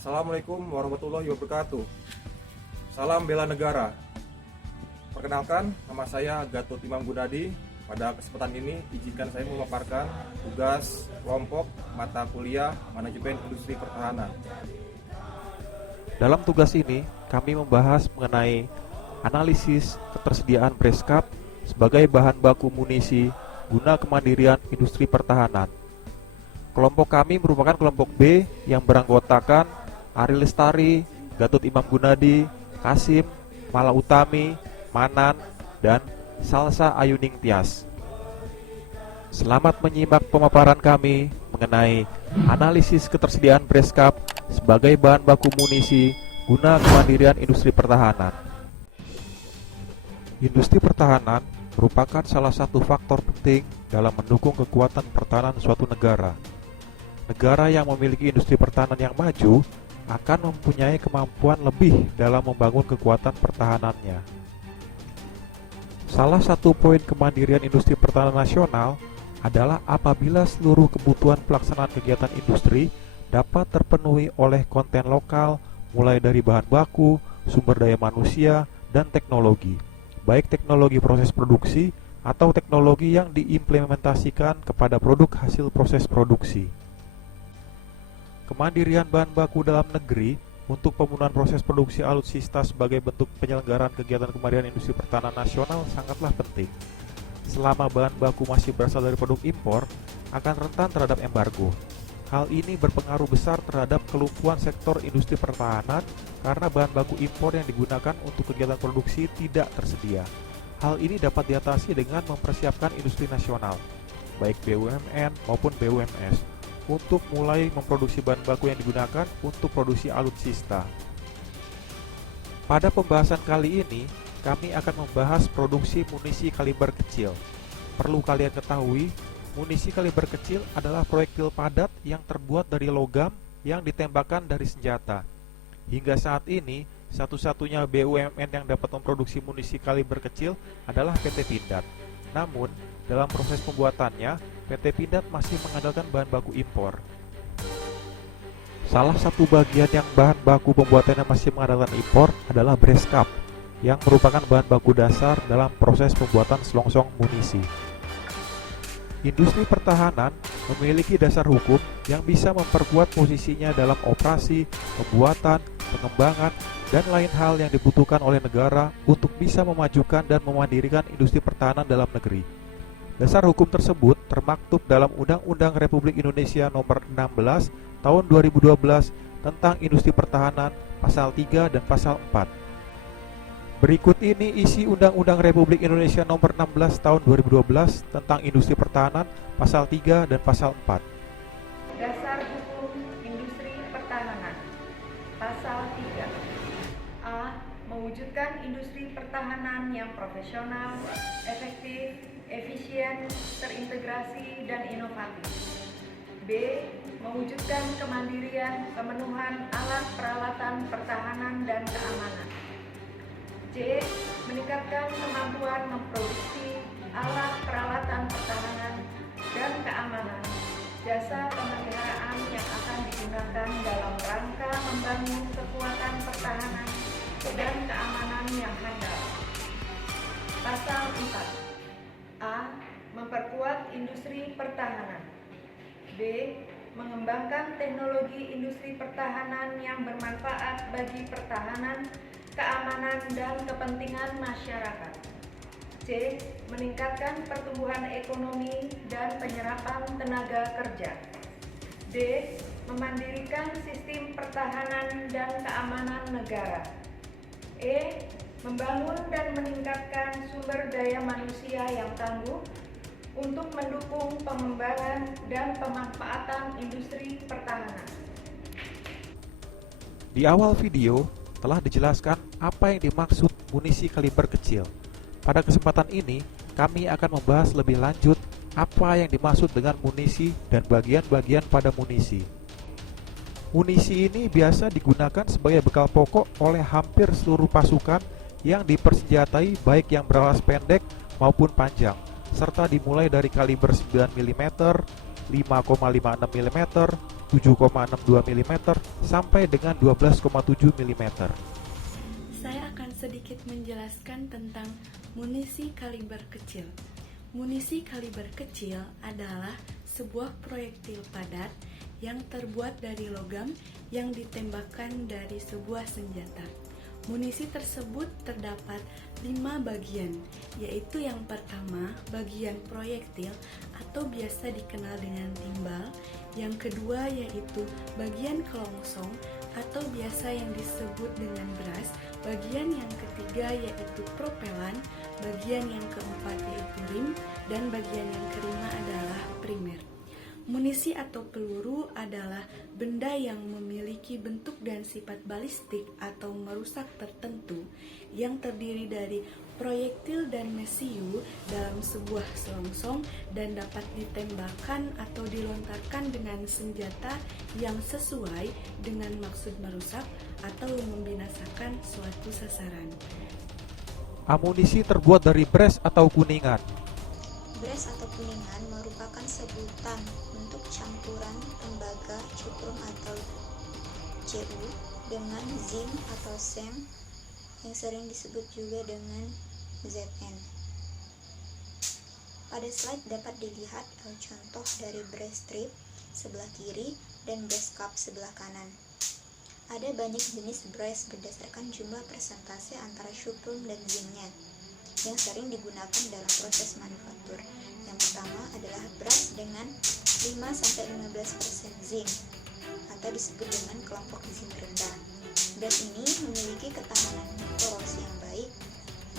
Assalamualaikum warahmatullahi wabarakatuh. Salam bela negara. Perkenalkan, nama saya Gatot Imam Gunadi. Pada kesempatan ini, izinkan saya memaparkan tugas kelompok mata kuliah Manajemen Industri Pertahanan. Dalam tugas ini, kami membahas mengenai analisis ketersediaan Breskap sebagai bahan baku munisi guna kemandirian industri pertahanan. Kelompok kami merupakan kelompok B yang beranggotakan Ari Lestari, Gatot Imam Gunadi, Kasim, Mala Utami, Manan, dan Salsa Ayuning Tias. Selamat menyimak pemaparan kami mengenai analisis ketersediaan Breskap sebagai bahan baku munisi guna kemandirian industri pertahanan. Industri pertahanan merupakan salah satu faktor penting dalam mendukung kekuatan pertahanan suatu negara. Negara yang memiliki industri pertahanan yang maju akan mempunyai kemampuan lebih dalam membangun kekuatan pertahanannya. Salah satu poin kemandirian industri pertahanan nasional adalah apabila seluruh kebutuhan pelaksanaan kegiatan industri dapat terpenuhi oleh konten lokal, mulai dari bahan baku, sumber daya manusia, dan teknologi, baik teknologi proses produksi atau teknologi yang diimplementasikan kepada produk hasil proses produksi. Kemandirian bahan baku dalam negeri untuk pemenuhan proses produksi alutsista sebagai bentuk penyelenggaraan kegiatan kemandirian industri pertahanan nasional sangatlah penting. Selama bahan baku masih berasal dari produk impor, akan rentan terhadap embargo. Hal ini berpengaruh besar terhadap kelumpuhan sektor industri pertahanan karena bahan baku impor yang digunakan untuk kegiatan produksi tidak tersedia. Hal ini dapat diatasi dengan mempersiapkan industri nasional, baik BUMN maupun BUMS, untuk mulai memproduksi bahan baku yang digunakan untuk produksi alutsista. Pada pembahasan kali ini, kami akan membahas produksi munisi kaliber kecil. Perlu kalian ketahui, munisi kaliber kecil adalah proyektil padat yang terbuat dari logam yang ditembakkan dari senjata. Hingga saat ini, satu-satunya BUMN yang dapat memproduksi munisi kaliber kecil adalah PT Pindad. Namun, dalam proses pembuatannya, PT Pindad masih mengandalkan bahan baku impor. Salah satu bagian yang bahan baku pembuatannya masih mengandalkan impor adalah Breskap, yang merupakan bahan baku dasar dalam proses pembuatan selongsong munisi. Industri pertahanan memiliki dasar hukum yang bisa memperkuat posisinya dalam operasi, pembuatan, pengembangan, dan lain hal yang dibutuhkan oleh negara untuk bisa memajukan dan memandirikan industri pertahanan dalam negeri. Dasar hukum tersebut termaktub dalam Undang-Undang Republik Indonesia Nomor 16 Tahun 2012 tentang Industri Pertahanan Pasal 3 dan Pasal 4. Berikut ini isi Undang-Undang Republik Indonesia Nomor 16 Tahun 2012 tentang Industri Pertahanan Pasal 3 dan Pasal 4. Dasar Hukum Industri Pertahanan Pasal 3 A. Mewujudkan industri pertahanan yang profesional, efektif, efisien, terintegrasi, dan inovatif. B. Mewujudkan kemandirian pemenuhan alat peralatan pertahanan dan keamanan. C. Meningkatkan kemampuan memproduksi alat peralatan pertahanan dan keamanan, jasa pemeliharaan yang akan digunakan dalam rangka membangun kekuatan pertahanan dan keamanan yang handal. Pasal 4 A. Memperkuat industri pertahanan. B. Mengembangkan teknologi industri pertahanan yang bermanfaat bagi pertahanan, keamanan, dan kepentingan masyarakat. C. Meningkatkan pertumbuhan ekonomi dan penyerapan tenaga kerja. D. Memandirikan sistem pertahanan dan keamanan negara. E. Membangun dan meningkatkan sumber daya manusia yang tangguh untuk mendukung pengembangan dan pemanfaatan industri pertahanan. Di awal video telah dijelaskan apa yang dimaksud munisi kaliber kecil. Pada kesempatan ini, kami akan membahas lebih lanjut apa yang dimaksud dengan munisi dan bagian-bagian pada munisi. Munisi ini biasa digunakan sebagai bekal pokok oleh hampir seluruh pasukan yang dipersenjatai baik yang beralas pendek maupun panjang, serta dimulai dari kaliber 9 mm, 5,56 mm, 7,62 mm sampai dengan 12,7 mm. Saya akan sedikit menjelaskan tentang munisi kaliber kecil. Munisi kaliber kecil adalah sebuah proyektil padat yang terbuat dari logam yang ditembakkan dari sebuah senjata. Munisi tersebut terdapat 5 bagian, yaitu yang pertama, bagian proyektil atau biasa dikenal dengan timbal. Yang kedua yaitu bagian kelongsong atau biasa yang disebut dengan bras. Bagian yang ketiga yaitu propelan. Bagian yang keempat yaitu rim. Dan bagian yang kelima adalah primer. Munisi atau peluru adalah benda yang memiliki bentuk dan sifat balistik atau merusak tertentu yang terdiri dari proyektil dan mesiu dalam sebuah selongsong dan dapat ditembakkan atau dilontarkan dengan senjata yang sesuai dengan maksud merusak atau membinasakan suatu sasaran. Amunisi terbuat dari bres atau kuningan. Bres atau kuningan merupakan sebutan untuk campuran tembaga cuprum atau Cu dengan Zin atau Sem yang sering disebut juga dengan Zn. Pada slide dapat dilihat contoh dari brass strip sebelah kiri dan brass cup sebelah kanan. Ada banyak jenis brass berdasarkan jumlah persentase antara cuprum dan zinnya yang sering digunakan dalam proses manufaktur. Yang pertama adalah brass dengan 5-15% zinc atau disebut dengan kelompok zinc rendah. Brass ini memiliki ketahanan korosi yang baik.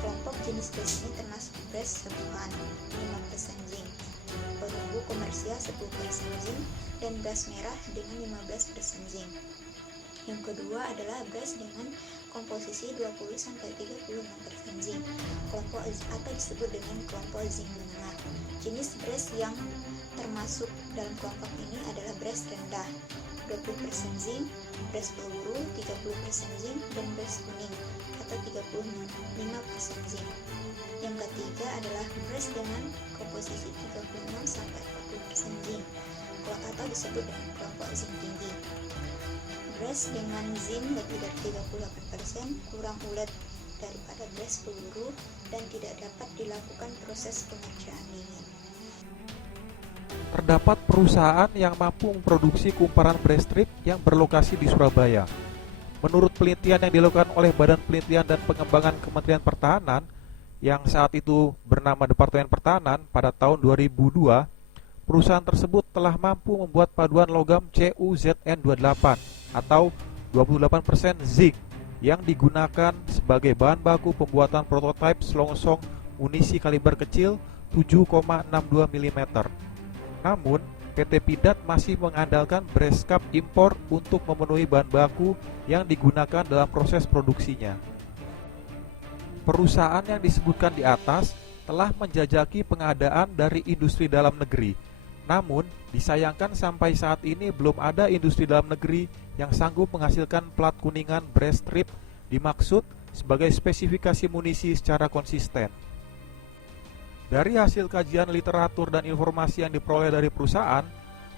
Kelompok jenis brass ini termasuk brass sebuhan 5% zinc, perunggu komersial 10% zinc, dan brass merah dengan 15% zinc. Yang kedua adalah brass dengan komposisi 20-36% zinc, kelompok atau disebut dengan kelompok zinc menengah. Jenis brass yang termasuk dalam kelompok ini adalah brass rendah 20% zinc, brass peluru 30% zinc, dan brass kuning atau 35% zinc. Yang ketiga adalah brass dengan komposisi 36-40% zinc, atau disebut dengan kelompok zinc tinggi. Brass dengan zinc lebih dari 38% kurang ulet daripada brass peluru dan tidak dapat dilakukan proses pengerjaan dingin. Terdapat perusahaan yang mampu memproduksi kumparan brass strip yang berlokasi di Surabaya. Menurut penelitian yang dilakukan oleh Badan Penelitian dan Pengembangan Kementerian Pertahanan yang saat itu bernama Departemen Pertahanan pada tahun 2002, perusahaan tersebut telah mampu membuat paduan logam CuZn28 atau 28% zinc yang digunakan sebagai bahan baku pembuatan prototipe selongsong munisi kaliber kecil 7,62 mm. Namun, PT Pindad masih mengandalkan brass cap impor untuk memenuhi bahan baku yang digunakan dalam proses produksinya. Perusahaan yang disebutkan di atas telah menjajaki pengadaan dari industri dalam negeri. Namun, disayangkan sampai saat ini belum ada industri dalam negeri yang sanggup menghasilkan plat kuningan brass strip dimaksud sebagai spesifikasi munisi secara konsisten. Dari hasil kajian literatur dan informasi yang diperoleh dari perusahaan,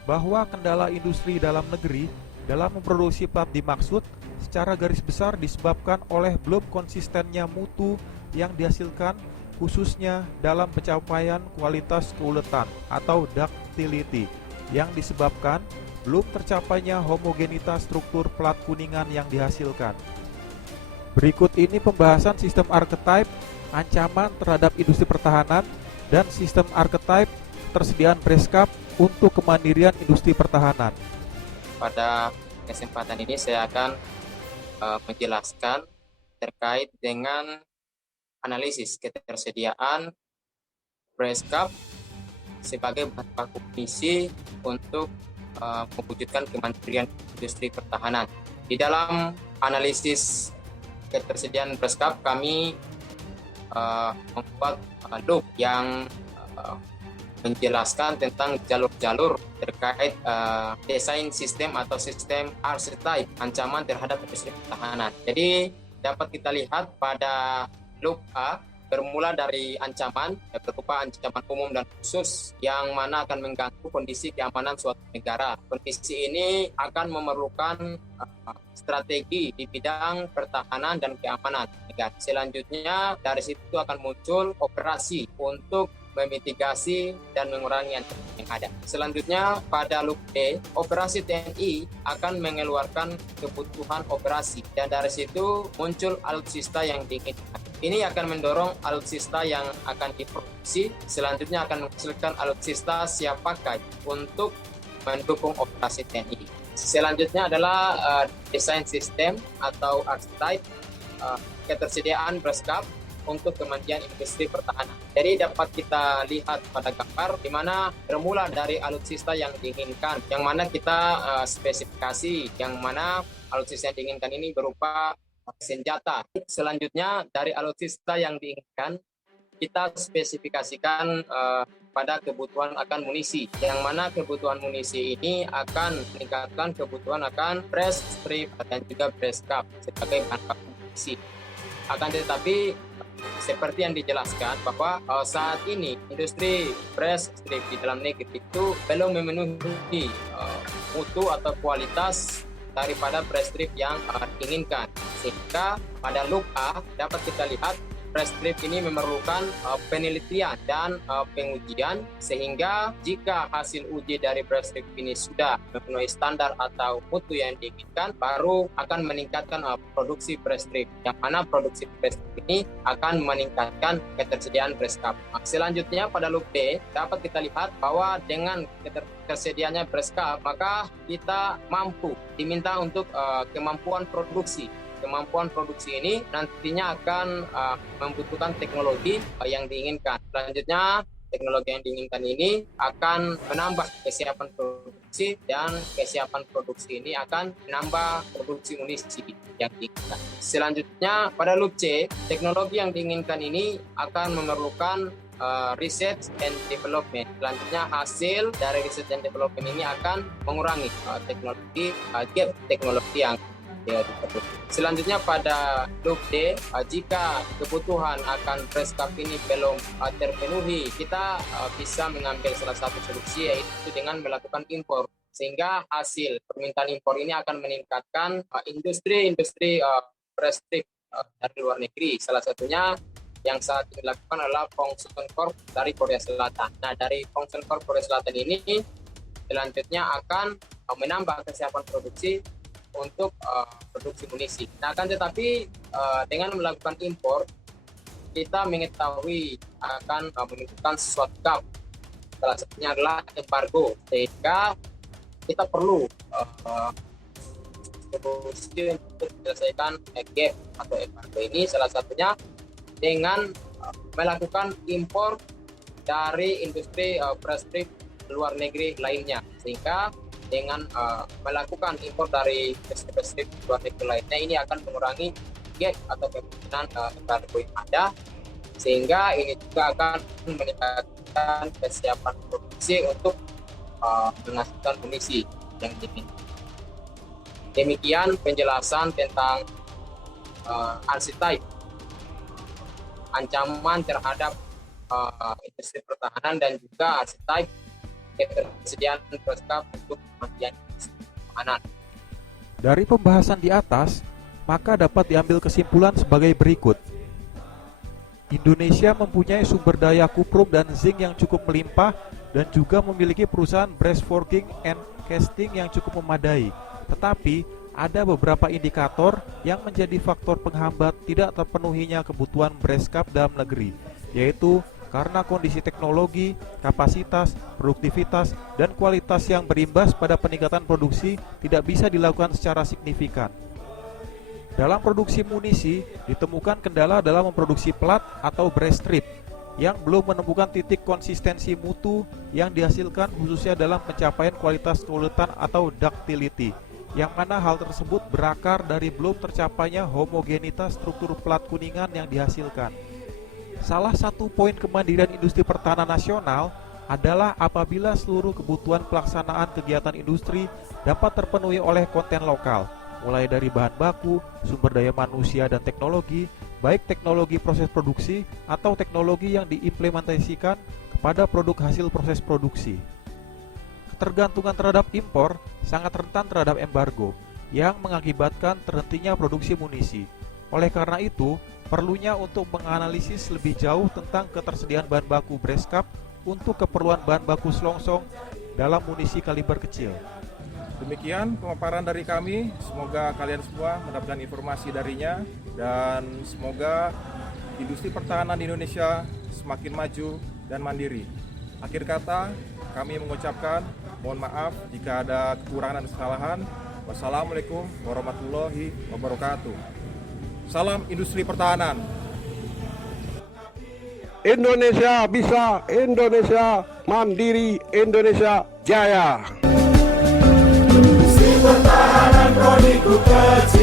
bahwa kendala industri dalam negeri dalam memproduksi plat dimaksud secara garis besar disebabkan oleh belum konsistennya mutu yang dihasilkan, khususnya dalam pencapaian kualitas keuletan atau ductility, yang disebabkan belum tercapainya homogenitas struktur plat kuningan yang dihasilkan. Berikut ini pembahasan sistem archetype, ancaman terhadap industri pertahanan, dan sistem archetype ketersediaan brass cap untuk kemandirian industri pertahanan. Pada kesempatan ini saya akan menjelaskan terkait dengan analisis ketersediaan brass cap sebagai bahan baku munisi untuk mewujudkan kemandirian industri pertahanan. Di dalam analisis ketersediaan brass cap kami membuat loop yang menjelaskan tentang jalur-jalur terkait desain sistem atau sistem archetype ancaman terhadap industri pertahanan. Jadi dapat kita lihat pada loop A bermula dari ancaman berupa ancaman umum dan khusus yang mana akan mengganggu kondisi keamanan suatu negara. Kondisi ini akan memerlukan strategi di bidang pertahanan dan keamanan negara. Selanjutnya dari situ akan muncul operasi untuk memitigasi dan mengurangi ancaman yang ada. Selanjutnya pada loop D, operasi TNI akan mengeluarkan kebutuhan operasi dan dari situ muncul alutsista yang diinginkan. Ini akan mendorong alutsista yang akan diproduksi, selanjutnya akan menghasilkan alutsista siap pakai untuk mendukung operasi TNI. Selanjutnya adalah desain sistem atau archetype, ketersediaan berskap untuk kementerian industri pertahanan. Jadi dapat kita lihat pada gambar di mana bermula dari alutsista yang diinginkan, yang mana kita spesifikasi, yang mana alutsista yang diinginkan ini berupa senjata. Selanjutnya dari alutsista yang diinginkan kita spesifikasikan pada kebutuhan akan munisi, yang mana kebutuhan munisi ini akan meningkatkan kebutuhan akan breast strip dan juga breast cap sebagai bahan baku munisi. Akan tetapi seperti yang dijelaskan bahwa saat ini industri breast strip di dalam negeri itu belum memenuhi mutu atau kualitas daripada breast strip yang diinginkan, sehingga pada loop A dapat kita lihat breast strip ini memerlukan penelitian dan pengujian, sehingga jika hasil uji dari breast strip ini sudah memenuhi standar atau mutu yang diinginkan, baru akan meningkatkan produksi breast strip, yang mana produksi breast strip ini akan meningkatkan ketersediaan breast cup. Selanjutnya pada loop D dapat kita lihat bahwa dengan ketersediaannya breast cup, maka kita diminta untuk kemampuan produksi. Kemampuan produksi ini nantinya akan membutuhkan teknologi yang diinginkan. Selanjutnya, teknologi yang diinginkan ini akan menambah kesiapan produksi, dan kesiapan produksi ini akan menambah produksi munisi yang diinginkan. Selanjutnya, pada loop C, teknologi yang diinginkan ini akan memerlukan research and development. Selanjutnya, hasil dari research and development ini akan mengurangi gap teknologi yang Selanjutnya pada loop D, jika kebutuhan akan breast cup ini belum terpenuhi, kita bisa mengambil salah satu solusi, yaitu dengan melakukan impor, sehingga hasil permintaan impor ini akan meningkatkan industri breast strip dari luar negeri. Salah satunya yang saat ini dilakukan adalah Fosun Corp dari Korea Selatan. Nah, dari Fosun Corp Korea Selatan ini selanjutnya akan menambah kesiapan produksi untuk produksi munisi. Nah, akan tetapi dengan melakukan impor, kita mengetahui akan menimbulkan sesuatu gap. Salah satunya adalah embargo, sehingga kita perlu produksi untuk menyelesaikan gap atau embargo ini. Salah satunya dengan melakukan impor dari industri breast strip luar negeri lainnya, sehingga dengan melakukan impor dari breast strip luar negeri lainnya, ini akan mengurangi gap atau kemungkinan embargo yang ada, sehingga ini juga akan meningkatkan kesiapan produksi untuk menghasilkan munisi yang diinginkan. Demikian penjelasan tentang archetype, ancaman terhadap industri pertahanan, dan juga archetype ketersediaan breast cup untuk kementerian pertahanan. Dari pembahasan di atas, maka dapat diambil kesimpulan sebagai berikut. Indonesia mempunyai sumber daya kuprum dan zinc yang cukup melimpah, dan juga memiliki perusahaan breast forging and casting yang cukup memadai. Tetapi ada beberapa indikator yang menjadi faktor penghambat tidak terpenuhinya kebutuhan breast cup dalam negeri, yaitu karena kondisi teknologi, kapasitas, produktivitas, dan kualitas yang berimbas pada peningkatan produksi tidak bisa dilakukan secara signifikan. Dalam produksi munisi, ditemukan kendala dalam memproduksi plat atau breast strip yang belum menemukan titik konsistensi mutu yang dihasilkan, khususnya dalam pencapaian kualitas keuletan atau ductility, yang mana hal tersebut berakar dari belum tercapainya homogenitas struktur plat kuningan yang dihasilkan. Salah satu poin kemandirian industri pertahanan nasional adalah apabila seluruh kebutuhan pelaksanaan kegiatan industri dapat terpenuhi oleh konten lokal. mulai dari bahan baku, sumber daya manusia dan teknologi, baik teknologi proses produksi atau teknologi yang diimplementasikan kepada produk hasil proses produksi. Ketergantungan terhadap impor sangat rentan terhadap embargo yang mengakibatkan terhentinya produksi munisi. Oleh karena itu, perlunya untuk menganalisis lebih jauh tentang ketersediaan bahan baku Breskap untuk keperluan bahan baku selongsong dalam munisi kaliber kecil. Demikian pemaparan dari kami, semoga kalian semua mendapatkan informasi darinya dan semoga industri pertahanan di Indonesia semakin maju dan mandiri. Akhir kata, kami mengucapkan mohon maaf jika ada kekurangan dan kesalahan. Wassalamualaikum warahmatullahi wabarakatuh. Salam industri pertahanan. Indonesia bisa, Indonesia mandiri, Indonesia jaya. Pertahanan prodiku kecil.